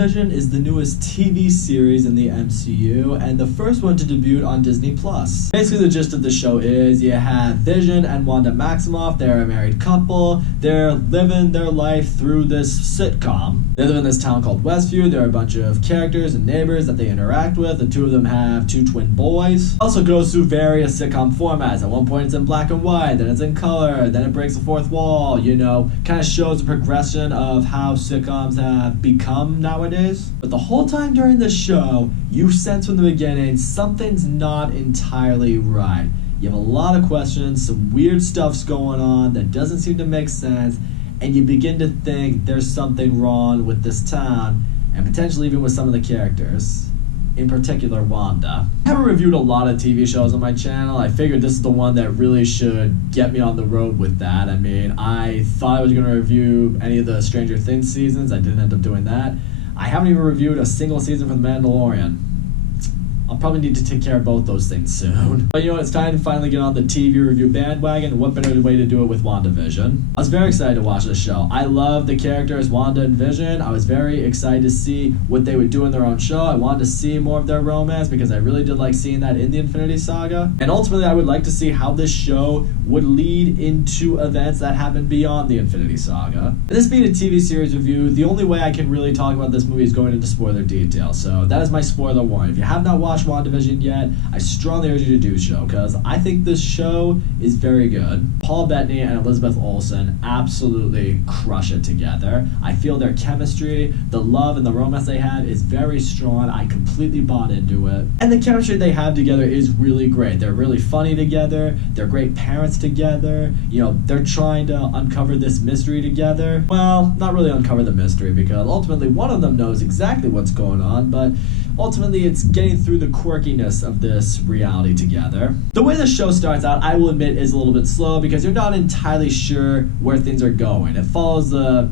WandaVision is the newest TV series in the MCU and the first one to debut on Disney+. Basically, the gist of the show is you have Vision and Wanda Maximoff. They're a married couple. They're living their life through this sitcom. They live in this town called Westview. There are a bunch of characters and neighbors that they interact with. The two of them have two twin boys. Also goes through various sitcom formats. At one point it's in black and white, then it's in color, then it breaks the fourth wall, kind of shows the progression of how sitcoms have become nowadays. But the whole time during the show, you sense from the beginning something's not entirely right. You have a lot of questions, some weird stuff's going on that doesn't seem to make sense, and you begin to think there's something wrong with this town, and potentially even with some of the characters. In particular, Wanda. I haven't reviewed a lot of TV shows on my channel. I figured this is the one that really should get me on the road with that. I mean, I thought I was going to review any of the Stranger Things seasons. I didn't end up doing that. I haven't even reviewed a single season for The Mandalorian. I'll probably need to take care of both those things soon. But it's time to finally get on the TV review bandwagon, and what better way to do it with WandaVision. I was very excited to watch this show. I love the characters Wanda and Vision. I was very excited to see what they would do in their own show. I wanted to see more of their romance because I really did like seeing that in the Infinity Saga. And ultimately, I would like to see how this show would lead into events that happen beyond the Infinity Saga. And this being a TV series review, the only way I can really talk about this movie is going into spoiler detail. So that is my spoiler warning. If you have not watched WandaVision yet, I strongly urge you to do so because I think this show is very good. Paul Bettany and Elizabeth Olsen absolutely crush it together. I feel their chemistry, the love and the romance they have is very strong. I completely bought into it. And the chemistry they have together is really great. They're really funny together. They're great parents together. They're trying to uncover this mystery together. Well, not really uncover the mystery because ultimately one of them knows exactly what's going on, but ultimately it's getting through the quirkiness of this reality together. The way the show starts out, I will admit, is a little bit slow because you're not entirely sure where things are going. It follows the,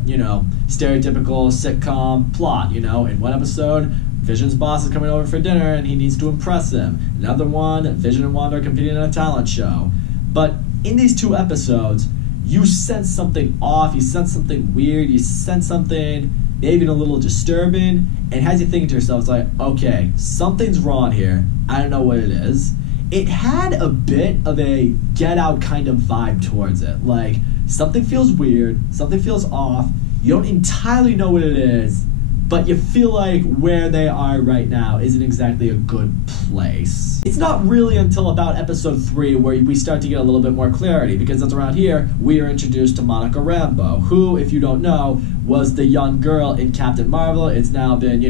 stereotypical sitcom plot, in one episode, Vision's boss is coming over for dinner and he needs to impress him. Another one, Vision and Wanda are competing in a talent show. But in these two episodes, you sense something off, you sense something weird, you sense something maybe even a little disturbing, and has you thinking to yourself, it's like, okay, something's wrong here, I don't know what it is. It had a bit of a Get Out kind of vibe towards it, like something feels weird, something feels off, you don't entirely know what it is, but you feel like where they are right now isn't exactly a good place. It's not really until about episode 3 where we start to get a little bit more clarity, because that's around here we are introduced to Monica Rambeau, who, if you don't know, was the young girl in Captain Marvel. It's now been,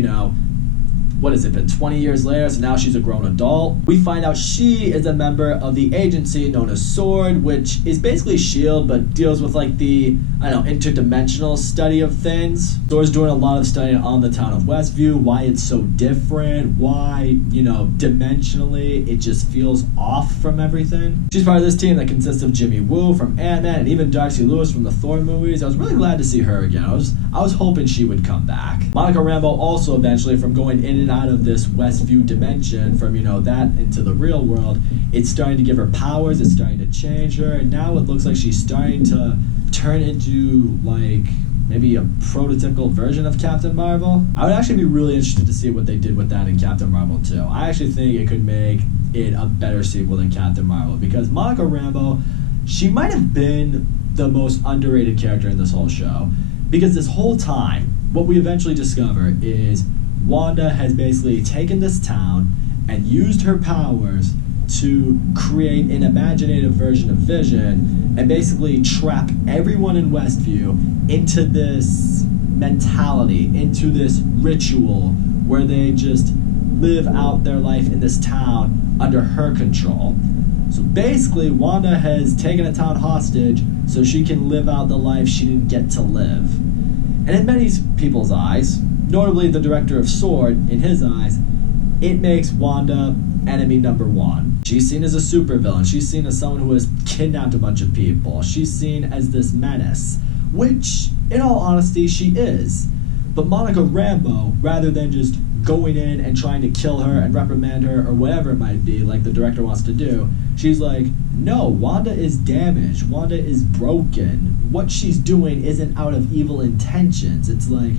what has it been, 20 years later, so now she's a grown adult. We find out she is a member of the agency known as SWORD, which is basically S.H.I.E.L.D., but deals with like the, interdimensional study of things. SWORD's doing a lot of studying on the town of Westview, why it's so different, why, dimensionally it just feels off from everything. She's part of this team that consists of Jimmy Woo from Ant-Man and even Darcy Lewis from the Thor movies. I was really glad to see her again. I was hoping she would come back. Monica Rambeau also eventually, from going in and out of this Westview dimension, from that into the real world, it's starting to give her powers, it's starting to change her, and now it looks like she's starting to turn into like maybe a prototypical version of Captain Marvel. I would actually be really interested to see what they did with that in Captain Marvel 2. I actually think it could make it a better sequel than Captain Marvel, because Monica Rambeau, she might have been the most underrated character in this whole show, because this whole time what we eventually discover is Wanda has basically taken this town and used her powers to create an imaginative version of Vision and basically trap everyone in Westview into this mentality, into this ritual where they just live out their life in this town under her control. So basically, Wanda has taken a town hostage so she can live out the life she didn't get to live. And in many people's eyes, notably the director of SWORD, in his eyes, it makes Wanda enemy number one. She's seen as a supervillain. She's seen as someone who has kidnapped a bunch of people. She's seen as this menace, which, in all honesty, she is. But Monica Rambeau, rather than just going in and trying to kill her and reprimand her or whatever it might be, like the director wants to do, she's like, no, Wanda is damaged. Wanda is broken. What she's doing isn't out of evil intentions. It's like,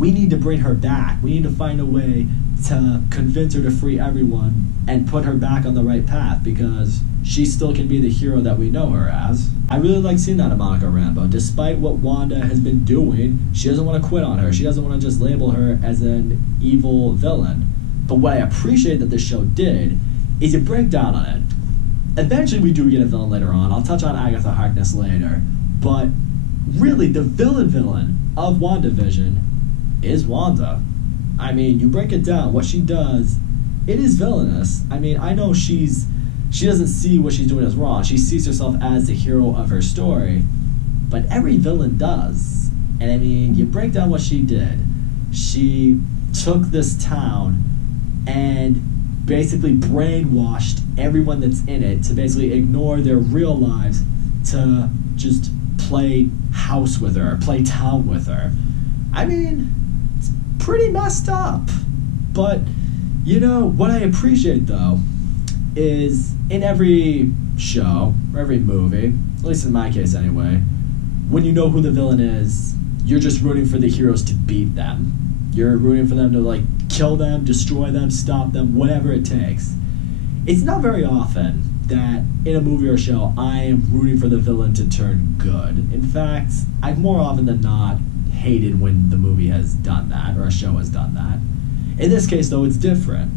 we need to bring her back. We need to find a way to convince her to free everyone and put her back on the right path, because she still can be the hero that we know her as. I really like seeing that in Monica Rambeau. Despite what Wanda has been doing, she doesn't want to quit on her. She doesn't want to just label her as an evil villain. But what I appreciate that this show did is it break down on it. Eventually we do get a villain later on. I'll touch on Agatha Harkness later. But really, the villain of WandaVision is Wanda. I mean, you break it down, what she does, it is villainous. I mean, I know she doesn't see what she's doing as wrong. She sees herself as the hero of her story. But every villain does. And I mean, you break down what she did. She took this town and basically brainwashed everyone that's in it to basically ignore their real lives to just play house with her, play town with her. I mean, it's pretty messed up. But, you know, what I appreciate, though, is in every show, or every movie, at least in my case anyway, when you know who the villain is, you're just rooting for the heroes to beat them. You're rooting for them to, like, kill them, destroy them, stop them, whatever it takes. It's not very often that in a movie or show I am rooting for the villain to turn good. In fact, I've more often than not hated when the movie has done that, or a show has done that. In this case, though, it's different.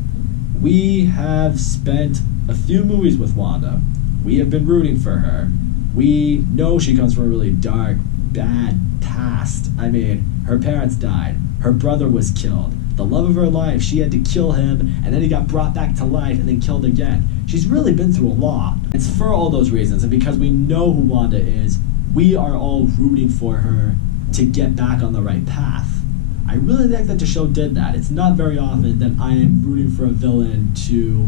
We have spent a few movies with Wanda. We have been rooting for her. We know she comes from a really dark, bad past. I mean, her parents died. Her brother was killed. The love of her life, she had to kill him, and then he got brought back to life and then killed again. She's really been through a lot. It's for all those reasons, and because we know who Wanda is, we are all rooting for her to get back on the right path. I really think that the show did that. It's not very often that I am rooting for a villain to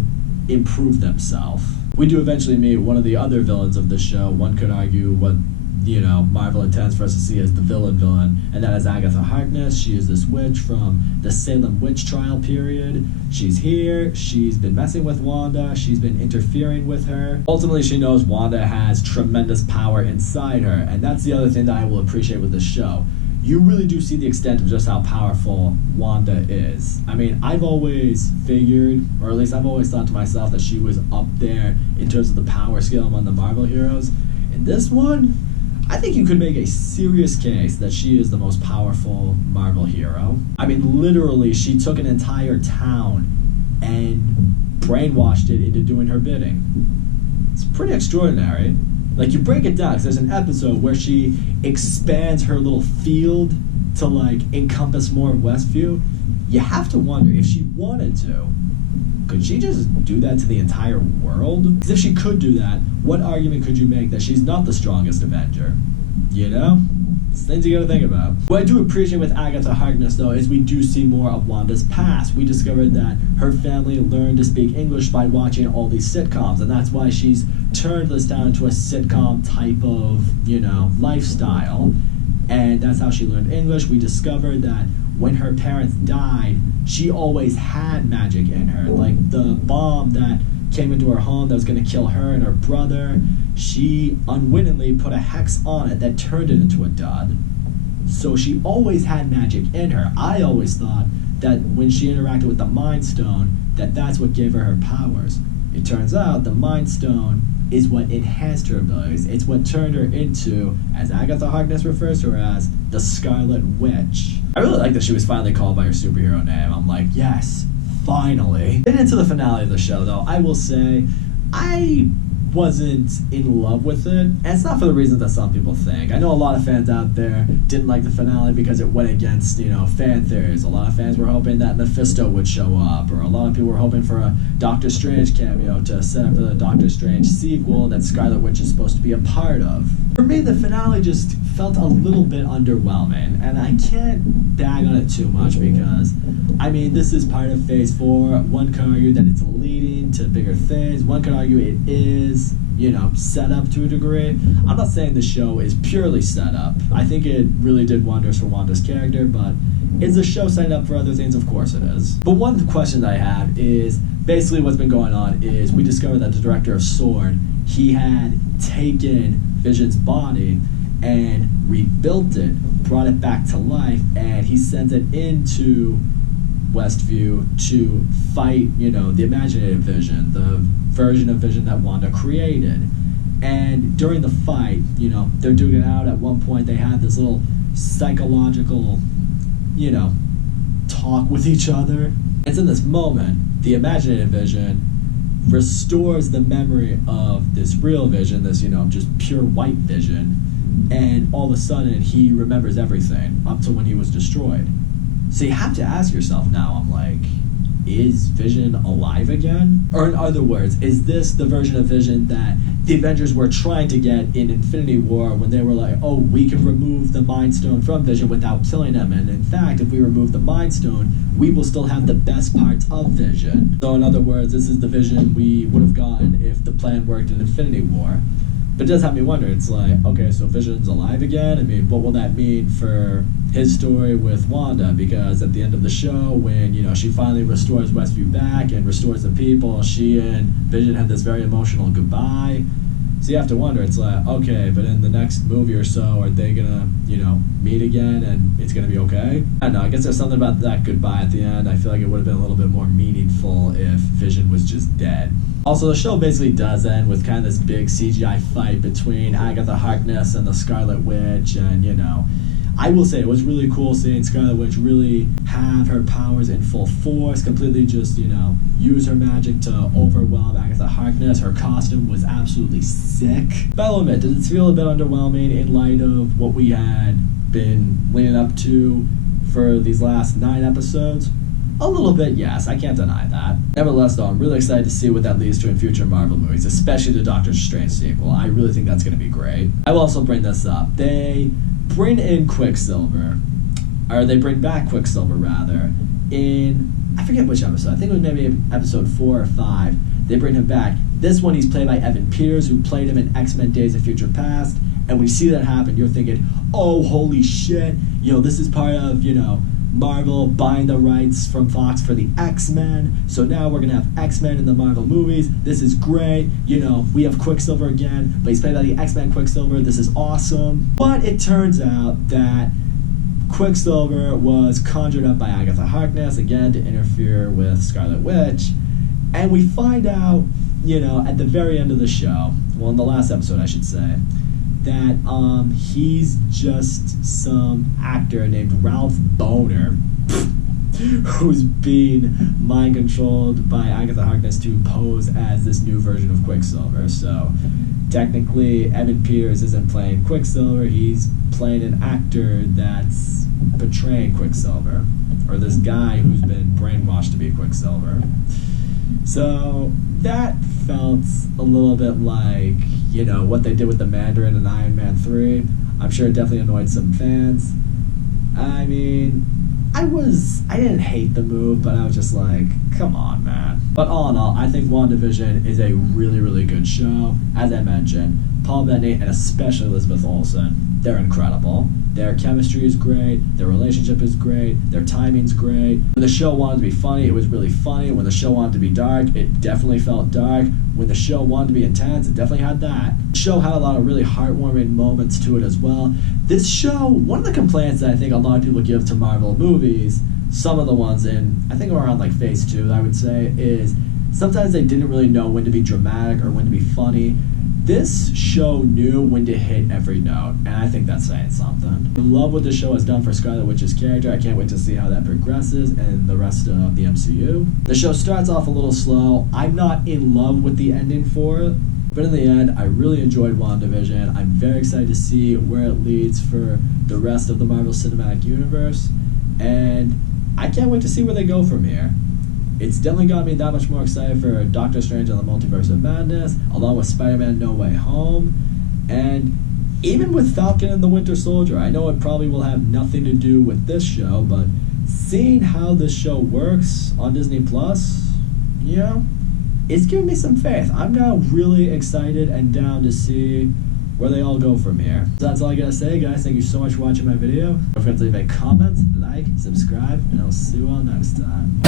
improve themselves. We do eventually meet one of the other villains of the show. One could argue what, you know, Marvel intends for us to see as the villain, and that is Agatha Harkness. She is this witch from the Salem witch trial period. She's here, she's been messing with Wanda, she's been interfering with her. Ultimately, she knows Wanda has tremendous power inside her, and that's the other thing that I will appreciate with this show. You really do see the extent of just how powerful Wanda is. I mean, I've always figured, or at least I've always thought to myself, that she was up there in terms of the power scale among the Marvel heroes. In this one, I think you could make a serious case that she is the most powerful Marvel hero. I mean, literally, she took an entire town and brainwashed it into doing her bidding. It's pretty extraordinary. Like, you break it down, because there's an episode where she expands her little field to, like, encompass more of Westview. You have to wonder, if she wanted to, could she just do that to the entire world? Because if she could do that, what argument could you make that she's not the strongest Avenger? You know? It's things you gotta think about. What I do appreciate with Agatha Harkness, though, is we do see more of Wanda's past. We discovered that her family learned to speak English by watching all these sitcoms, and that's why she's turned this down into a sitcom type of, you know, lifestyle. And that's how she learned English. We discovered that when her parents died, she always had magic in her. Like the bomb that came into her home that was going to kill her and her brother, she unwittingly put a hex on it that turned it into a dud. So she always had magic in her. I always thought that when she interacted with the Mind Stone, that's what gave her her powers. It turns out the Mind Stone is what enhanced her abilities. It's what turned her into, as Agatha Harkness refers to her as, the Scarlet Witch. I really like that she was finally called by her superhero name. I'm like, yes, finally. Getting into the finale of the show, though, I will say, I wasn't in love with it, and it's not for the reasons that some people think. I know a lot of fans out there didn't like the finale because it went against, you know, fan theories. A lot of fans were hoping that Mephisto would show up, or a lot of people were hoping for a Doctor Strange cameo to set up for the Doctor Strange sequel that Scarlet Witch is supposed to be a part of. For me, the finale just felt a little bit underwhelming, and I can't bag on it too much because, I mean, this is part of Phase 4. One could argue that it's leading to bigger things. One could argue it is, you know, set up to a degree. I'm not saying the show is purely set up. I think it really did wonders for Wanda's character, but is the show set up for other things? Of course it is. But one question that I have is, basically what's been going on is we discovered that the director of S.W.O.R.D., he had taken Vision's body and rebuilt it, brought it back to life, and he sends it into Westview to fight, the imaginative Vision, the version of Vision that Wanda created. And during the fight, they're duking it out. At one point, they have this little psychological, talk with each other. It's in this moment, the imaginative Vision restores the memory of this real Vision, this, just pure white Vision, and all of a sudden he remembers everything up to when he was destroyed. So you have to ask yourself now, I'm like, is Vision alive again? Or in other words, is this the version of Vision that the Avengers were trying to get in Infinity War when they were like, oh, we can remove the Mind Stone from Vision without killing him, and in fact, if we remove the Mind Stone, we will still have the best parts of Vision. So in other words, this is the Vision we would have gotten if the plan worked in Infinity War. But it does have me wonder, it's like, okay, so Vision's alive again? I mean, what will that mean for his story with Wanda? Because at the end of the show, when, she finally restores Westview back and restores the people, she and Vision had this very emotional goodbye. So you have to wonder, it's like, okay, but in the next movie or so, are they gonna, meet again and it's gonna be okay? I don't know, I guess there's something about that goodbye at the end. I feel like it would have been a little bit more meaningful if Vision was just dead. Also, the show basically does end with kind of this big CGI fight between Agatha Harkness and the Scarlet Witch, and, I will say it was really cool seeing Scarlet Witch really have her powers in full force, completely just, use her magic to overwhelm Agatha Harkness. Her costume was absolutely sick. But I'll admit, did it feel a bit underwhelming in light of what we had been leading up to for these last 9 episodes? A little bit, yes, I can't deny that. Nevertheless, though, I'm really excited to see what that leads to in future Marvel movies, especially the Doctor Strange sequel. I really think that's going to be great. I will also bring this up. They bring in Quicksilver, or they bring back Quicksilver, rather, in, I forget which episode, I think it was maybe episode 4 or 5. They bring him back. This one, he's played by Evan Peters, who played him in X-Men Days of Future Past, and when you see that happen, you're thinking, oh, holy shit, this is part of, Marvel buying the rights from Fox for the X-Men, so now we're gonna have X-Men in the Marvel movies. This is great. We have Quicksilver again, but he's played by the X-Men Quicksilver. This is awesome. But it turns out that Quicksilver was conjured up by Agatha Harkness, again, to interfere with Scarlet Witch, and we find out, at the very end of the show, well, in the last episode, I should say, that he's just some actor named Ralph Boner who's being mind controlled by Agatha Harkness to pose as this new version of Quicksilver. So technically Evan Peters isn't playing Quicksilver, he's playing an actor that's portraying Quicksilver, or this guy who's been brainwashed to be Quicksilver. So that felt a little bit like, what they did with the Mandarin in Iron Man 3. I'm sure it definitely annoyed some fans. I mean, I didn't hate the move, but I was just like, come on, man. But all in all, I think WandaVision is a really, really good show. As I mentioned, Paul Bettany and especially Elizabeth Olsen, they're incredible. Their chemistry is great, their relationship is great, their timing's great. When the show wanted to be funny, it was really funny. When the show wanted to be dark, it definitely felt dark. When the show wanted to be intense, it definitely had that. The show had a lot of really heartwarming moments to it as well. This show, one of the complaints that I think a lot of people give to Marvel movies, some of the ones in, I think around like phase 2, I would say, is sometimes they didn't really know when to be dramatic or when to be funny. This show knew when to hit every note, and I think that's saying something. I love what this show has done for Scarlet Witch's character. I can't wait to see how that progresses and the rest of the MCU. The show starts off a little slow. I'm not in love with the ending for it, but in the end, I really enjoyed WandaVision. I'm very excited to see where it leads for the rest of the Marvel Cinematic Universe, and I can't wait to see where they go from here. It's definitely got me that much more excited for Doctor Strange and the Multiverse of Madness, along with Spider-Man No Way Home, and even with Falcon and the Winter Soldier. I know it probably will have nothing to do with this show, but seeing how this show works on Disney Plus, it's giving me some faith. I'm now really excited and down to see where they all go from here. So that's all I gotta say, guys. Thank you so much for watching my video. Don't forget to leave a comment, like, subscribe, and I'll see you all next time.